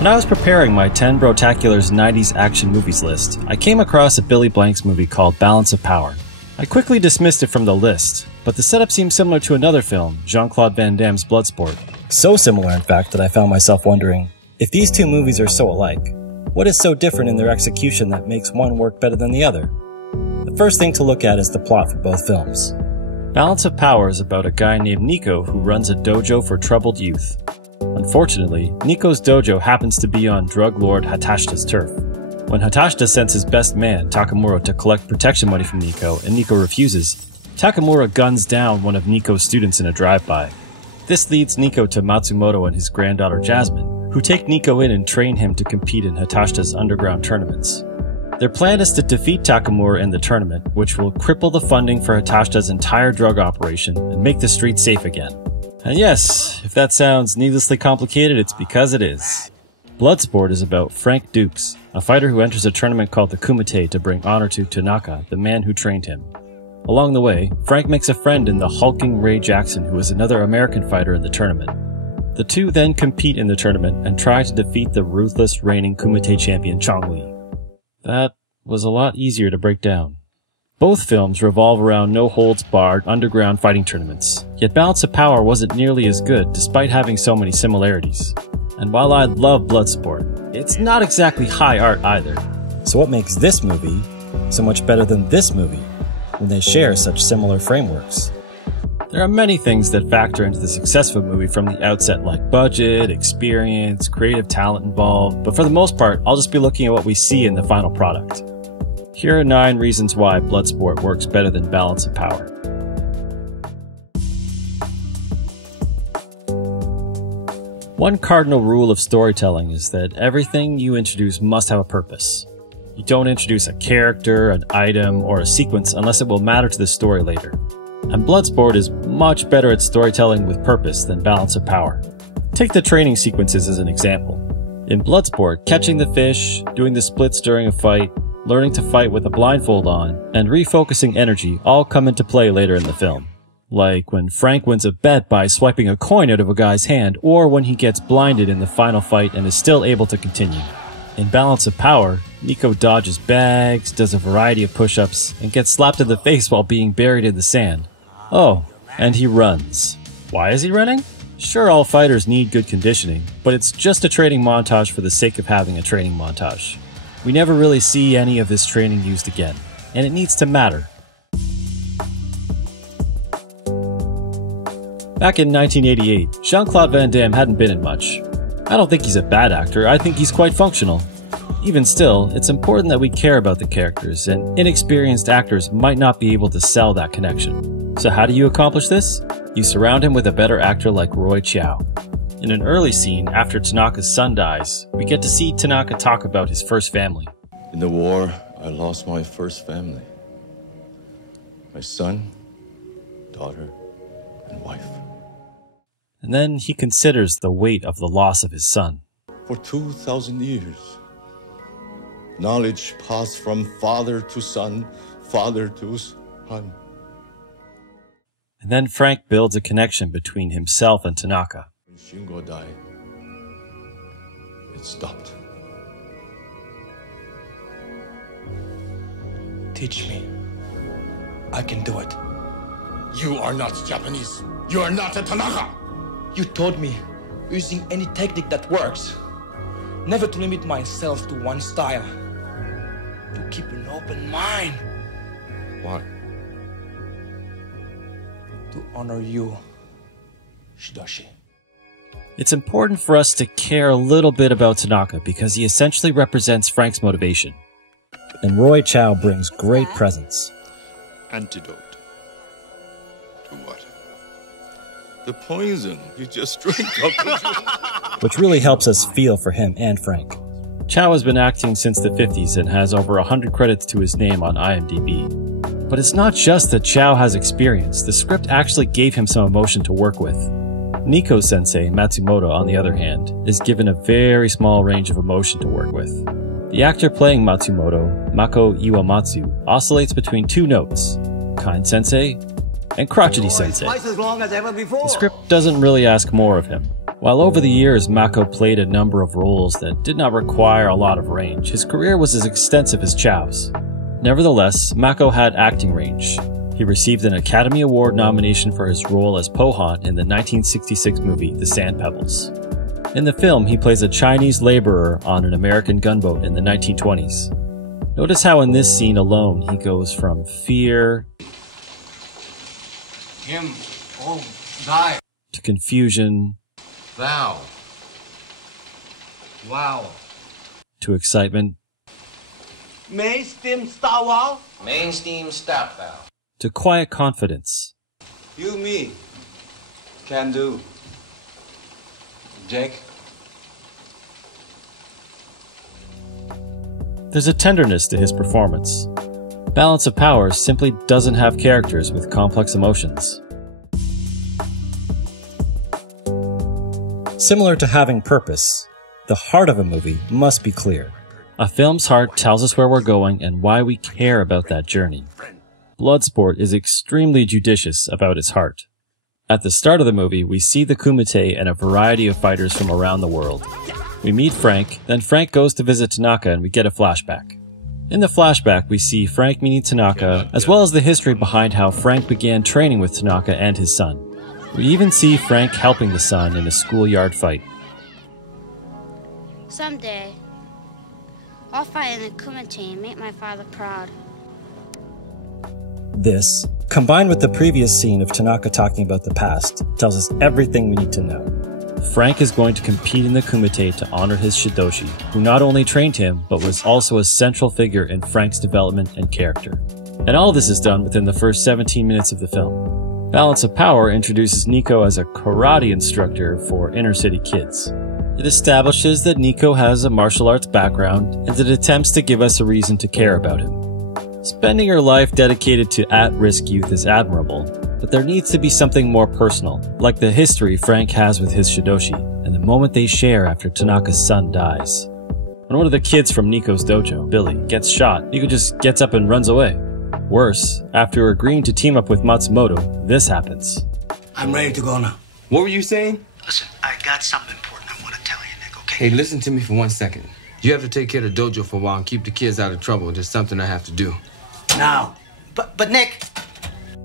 When I was preparing my 10 Brotaculars 90s action movies list, I came across a Billy Blanks movie called Balance of Power. I quickly dismissed it from the list, but the setup seemed similar to another film, Jean-Claude Van Damme's Bloodsport. So similar, in fact, that I found myself wondering, if these two movies are so alike, what is so different in their execution that makes one work better than the other? The first thing to look at is the plot for both films. Balance of Power is about a guy named Nico who runs a dojo for troubled youth. Unfortunately, Nico's dojo happens to be on drug lord Hatashta's turf. When Hatashta sends his best man, Takamura, to collect protection money from Nico, and Nico refuses, Takamura guns down one of Nico's students in a drive-by. This leads Nico to Matsumoto and his granddaughter Jasmine, who take Nico in and train him to compete in Hatashta's underground tournaments. Their plan is to defeat Takamura in the tournament, which will cripple the funding for Hatashta's entire drug operation and make the streets safe again. And yes, if that sounds needlessly complicated, it's because it is. Bloodsport is about Frank Dukes, a fighter who enters a tournament called the Kumite to bring honor to Tanaka, the man who trained him. Along the way, Frank makes a friend in the hulking Ray Jackson, who is another American fighter in the tournament. The two then compete in the tournament and try to defeat the ruthless reigning Kumite champion Chong Li. That was a lot easier to break down. Both films revolve around no-holds-barred underground fighting tournaments, yet Balance of Power wasn't nearly as good despite having so many similarities. And while I love Bloodsport, it's not exactly high art either. So what makes this movie so much better than this movie when they share such similar frameworks? There are many things that factor into the success of a movie from the outset, like budget, experience, creative talent involved, but for the most part, I'll just be looking at what we see in the final product. Here are 9 reasons why Bloodsport works better than Balance of Power. One cardinal rule of storytelling is that everything you introduce must have a purpose. You don't introduce a character, an item, or a sequence unless it will matter to the story later. And Bloodsport is much better at storytelling with purpose than Balance of Power. Take the training sequences as an example. In Bloodsport, catching the fish, doing the splits during a fight, learning to fight with a blindfold on, and refocusing energy all come into play later in the film. Like when Frank wins a bet by swiping a coin out of a guy's hand, or when he gets blinded in the final fight and is still able to continue. In Balance of Power, Nico dodges bags, does a variety of push-ups, and gets slapped in the face while being buried in the sand. Oh, and he runs. Why is he running? Sure, all fighters need good conditioning, but it's just a training montage for the sake of having a training montage. We never really see any of this training used again, and it needs to matter. Back in 1988, Jean-Claude Van Damme hadn't been in much. I don't think he's a bad actor, I think he's quite functional. Even still, it's important that we care about the characters, and inexperienced actors might not be able to sell that connection. So how do you accomplish this? You surround him with a better actor like Roy Chow. In an early scene, after Tanaka's son dies, we get to see Tanaka talk about his first family. In the war, I lost my first family. My son, daughter, and wife. And then he considers the weight of the loss of his son. For 2,000 years, knowledge passed from father to son, father to son. And then Frank builds a connection between himself and Tanaka. When Shingo died, it stopped. Teach me. I can do it. You are not Japanese. You are not a Tanaka. You told me using any technique that works. Never to limit myself to one style. To keep an open mind. Why? To honor you, Shidashi. It's important for us to care a little bit about Tanaka because he essentially represents Frank's motivation. And Roy Chow brings great presence. Antidote. To what? The poison you just drank up. Which really helps us feel for him and Frank. Chow has been acting since the 50s and has over 100 credits to his name on IMDb. But it's not just that Chow has experience, the script actually gave him some emotion to work with. Nico sensei, Matsumoto, on the other hand, is given a very small range of emotion to work with. The actor playing Matsumoto, Mako Iwamatsu, oscillates between 2 notes, kind sensei and crotchety sensei. The script doesn't really ask more of him. While over the years Mako played a number of roles that did not require a lot of range, his career was as extensive as Chow's. Nevertheless, Mako had acting range. He received an Academy Award nomination for his role as Pohan in the 1966 movie The Sand Pebbles. In the film, he plays a Chinese laborer on an American gunboat in the 1920s. Notice how in this scene alone he goes from fear to confusion to excitement Mainstream stop valve. to quiet confidence. You, me. Can do. Jake? There's a tenderness to his performance. Balance of Power simply doesn't have characters with complex emotions. Similar to having purpose, the heart of a movie must be clear. A film's heart tells us where we're going and why we care about that journey. Bloodsport is extremely judicious about its heart. At the start of the movie, we see the Kumite and a variety of fighters from around the world. We meet Frank, then Frank goes to visit Tanaka and we get a flashback. In the flashback, we see Frank meeting Tanaka, as well as the history behind how Frank began training with Tanaka and his son. We even see Frank helping the son in a schoolyard fight. Someday, I'll fight in the Kumite and make my father proud. This, combined with the previous scene of Tanaka talking about the past, tells us everything we need to know. Frank is going to compete in the Kumite to honor his Shidoshi, who not only trained him, but was also a central figure in Frank's development and character. And all this is done within the first 17 minutes of the film. Balance of Power introduces Nico as a karate instructor for inner-city kids. It establishes that Nico has a martial arts background, and it attempts to give us a reason to care about him. Spending your life dedicated to at-risk youth is admirable, but there needs to be something more personal, like the history Frank has with his Shidoshi, and the moment they share after Tanaka's son dies. When one of the kids from Nico's dojo, Billy, gets shot, Nico just gets up and runs away. Worse, after agreeing to team up with Matsumoto, this happens. I'm ready to go now. What were you saying? Listen, I got something important I want to tell you, Nick, okay? Hey, listen to me for 1 second. You have to take care of the dojo for a while and keep the kids out of trouble. There's something I have to do. Now. But Nick...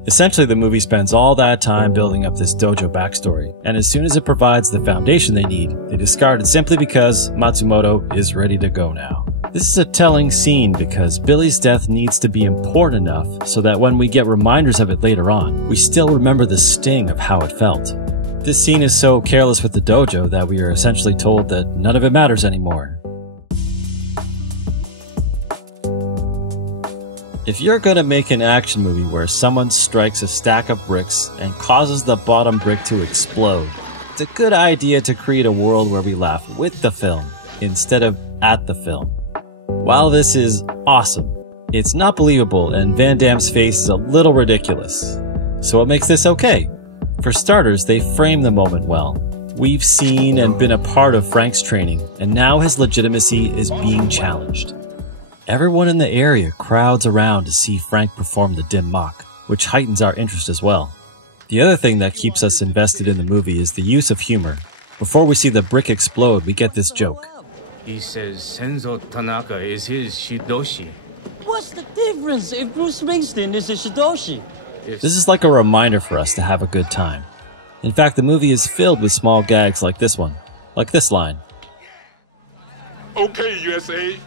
Essentially, the movie spends all that time building up this dojo backstory, and as soon as it provides the foundation they need, they discard it simply because Matsumoto is ready to go now. This is a telling scene because Billy's death needs to be important enough so that when we get reminders of it later on, we still remember the sting of how it felt. This scene is so careless with the dojo that we are essentially told that none of it matters anymore. If you're gonna make an action movie where someone strikes a stack of bricks and causes the bottom brick to explode, it's a good idea to create a world where we laugh with the film instead of at the film. While this is awesome, it's not believable and Van Damme's face is a little ridiculous. So what makes this okay? For starters, they frame the moment well. We've seen and been a part of Frank's training, and now his legitimacy is being challenged. Everyone in the area crowds around to see Frank perform the dim mock, which heightens our interest as well. The other thing that keeps us invested in the movie is the use of humor. Before we see the brick explode, we get this joke. He says Senzo Tanaka is his Shidoshi. What's the difference if Bruce Springsteen is a Shidoshi? This is like a reminder for us to have a good time. In fact, the movie is filled with small gags like this one. Like this line. Okay, USA.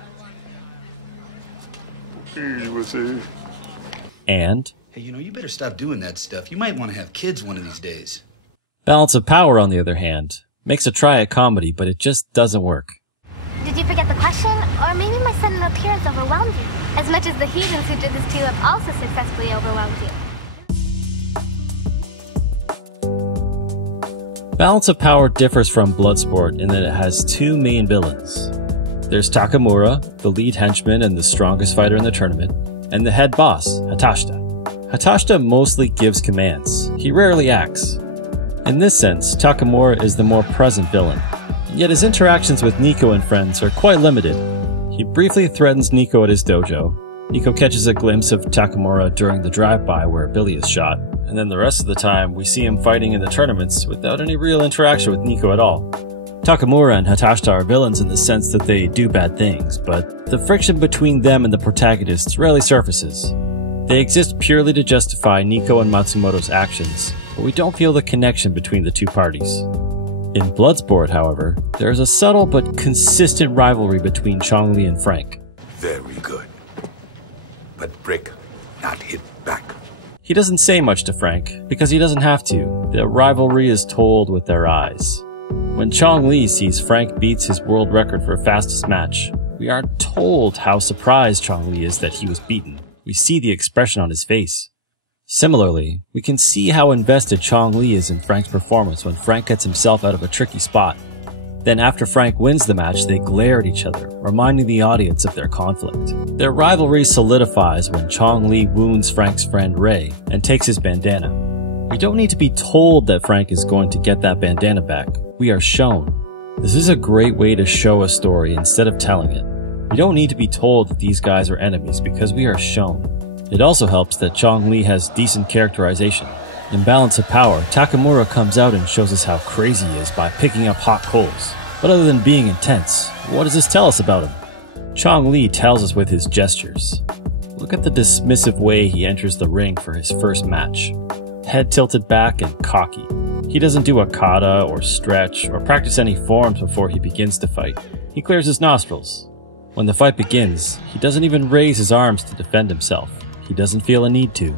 Okay, USA. And... Hey, you better stop doing that stuff. You might want to have kids one of these days. Balance of Power, on the other hand, makes a try at comedy, but it just doesn't work. Did you forget the question? Or maybe my sudden appearance overwhelmed you, as much as the heathens who did this to you have also successfully overwhelmed you. Balance of Power differs from Bloodsport in that it has two main villains. There's Takamura, the lead henchman and the strongest fighter in the tournament, and the head boss, Hatashita. Hatashita mostly gives commands. He rarely acts. In this sense, Takamura is the more present villain, yet his interactions with Nico and friends are quite limited. He briefly threatens Nico at his dojo, Nico catches a glimpse of Takamura during the drive-by where Billy is shot, and then the rest of the time we see him fighting in the tournaments without any real interaction with Nico at all. Takamura and Hatashita are villains in the sense that they do bad things, but the friction between them and the protagonists rarely surfaces. They exist purely to justify Nico and Matsumoto's actions, but we don't feel the connection between the two parties. In Bloodsport, however, there is a subtle but consistent rivalry between Chong-Li and Frank. Very good. But brick, not hit back. He doesn't say much to Frank, because he doesn't have to. The rivalry is told with their eyes. When Chong-Li sees Frank beats his world record for fastest match, we aren't told how surprised Chong-Li is that he was beaten. We see the expression on his face. Similarly, we can see how invested Chong-Li is in Frank's performance when Frank gets himself out of a tricky spot. Then after Frank wins the match, they glare at each other, reminding the audience of their conflict. Their rivalry solidifies when Chong-Li wounds Frank's friend Ray and takes his bandana. We don't need to be told that Frank is going to get that bandana back. We are shown. This is a great way to show a story instead of telling it. We don't need to be told that these guys are enemies because we are shown. It also helps that Chong-Li has decent characterization. In Balance of Power, Takamura comes out and shows us how crazy he is by picking up hot coals. But other than being intense, what does this tell us about him? Chong-Li tells us with his gestures. Look at the dismissive way he enters the ring for his first match. Head tilted back and cocky. He doesn't do a kata or stretch or practice any forms before he begins to fight. He clears his nostrils. When the fight begins, he doesn't even raise his arms to defend himself. He doesn't feel a need to.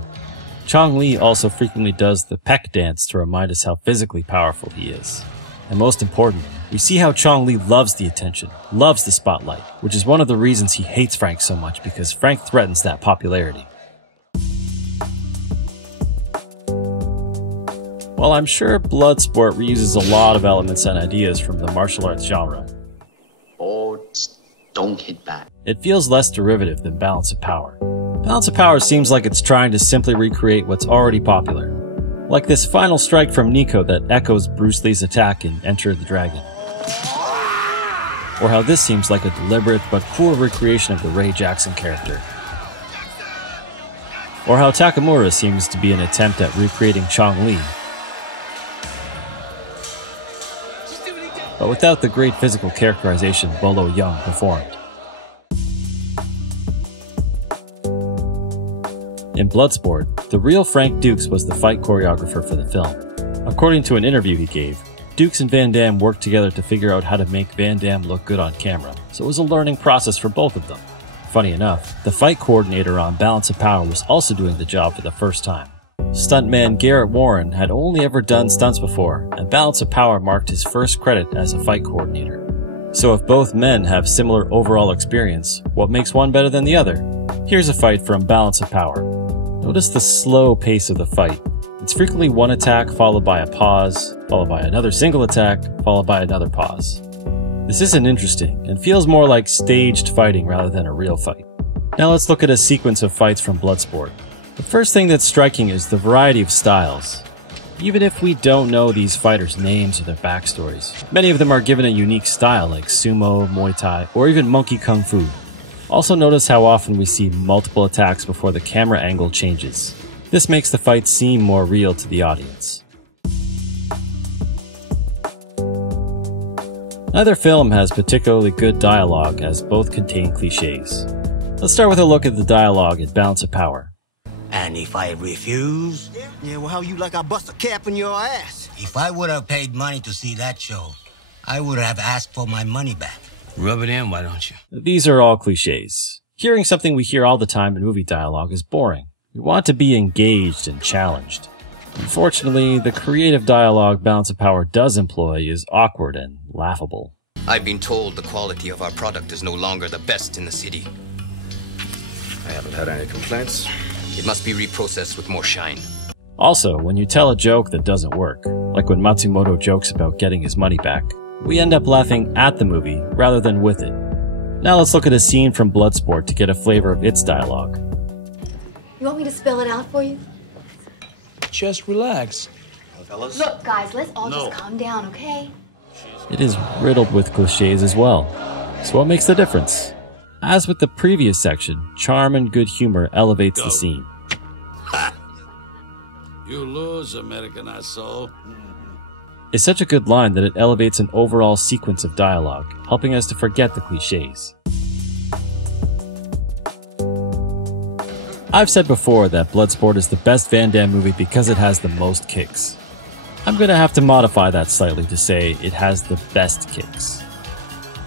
Chong-Li also frequently does the peck dance to remind us how physically powerful he is. And most importantly, we see how Chong-Li loves the attention, loves the spotlight, which is one of the reasons he hates Frank so much because Frank threatens that popularity. While I'm sure Bloodsport reuses a lot of elements and ideas from the martial arts genre, don't hit back. It feels less derivative than Balance of Power. Balance of Power seems like it's trying to simply recreate what's already popular. Like this final strike from Nico that echoes Bruce Lee's attack in Enter the Dragon. Or how this seems like a deliberate but poor recreation of the Ray Jackson character. Or how Takamura seems to be an attempt at recreating Chong-Li, but without the great physical characterization Bolo Young performed. In Bloodsport, the real Frank Dukes was the fight choreographer for the film. According to an interview he gave, Dukes and Van Damme worked together to figure out how to make Van Damme look good on camera, so it was a learning process for both of them. Funny enough, the fight coordinator on Balance of Power was also doing the job for the first time. Stuntman Garrett Warren had only ever done stunts before, and Balance of Power marked his first credit as a fight coordinator. So if both men have similar overall experience, what makes one better than the other? Here's a fight from Balance of Power. Notice the slow pace of the fight. It's frequently one attack followed by a pause, followed by another single attack, followed by another pause. This isn't interesting, and feels more like staged fighting rather than a real fight. Now let's look at a sequence of fights from Bloodsport. The first thing that's striking is the variety of styles. Even if we don't know these fighters' names or their backstories, many of them are given a unique style like sumo, Muay Thai, or even monkey kung fu. Also notice how often we see multiple attacks before the camera angle changes. This makes the fight seem more real to the audience. Neither film has particularly good dialogue as both contain cliches. Let's start with a look at the dialogue in Balance of Power. And if I refuse? Yeah, well, how you like I bust a cap in your ass? If I would have paid money to see that show, I would have asked for my money back. Rub it in, why don't you? These are all cliches. Hearing something we hear all the time in movie dialogue is boring. We want to be engaged and challenged. Unfortunately, the creative dialogue Balance of Power does employ is awkward and laughable. I've been told the quality of our product is no longer the best in the city. I haven't had any complaints. It must be reprocessed with more shine. Also, when you tell a joke that doesn't work, like when Matsumoto jokes about getting his money back, we end up laughing at the movie rather than with it. Now let's look at a scene from Bloodsport to get a flavor of its dialogue. You want me to spell it out for you? Just relax. Fellas? Look, guys, let's all just calm down, okay? It is riddled with cliches as well. So what makes the difference? As with the previous section, charm and good humor elevates the scene. Ha! You lose, American asshole. It's such a good line that it elevates an overall sequence of dialogue, helping us to forget the cliches. I've said before that Bloodsport is the best Van Damme movie because it has the most kicks. I'm gonna have to modify that slightly to say it has the best kicks.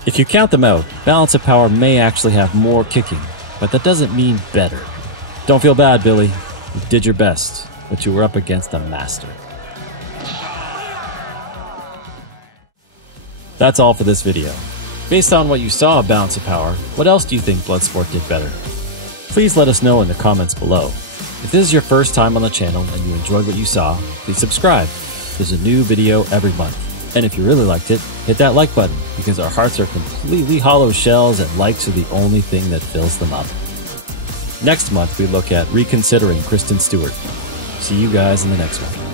If you count them out, Balance of Power may actually have more kicking, but that doesn't mean better. Don't feel bad, Billy. You did your best, but you were up against a master. That's all for this video. Based on what you saw of Balance of Power, what else do you think Bloodsport did better? Please let us know in the comments below. If this is your first time on the channel and you enjoyed what you saw, please subscribe. There's a new video every month. And if you really liked it, hit that like button, because our hearts are completely hollow shells and likes are the only thing that fills them up. Next month we look at reconsidering Kristen Stewart. See you guys in the next one.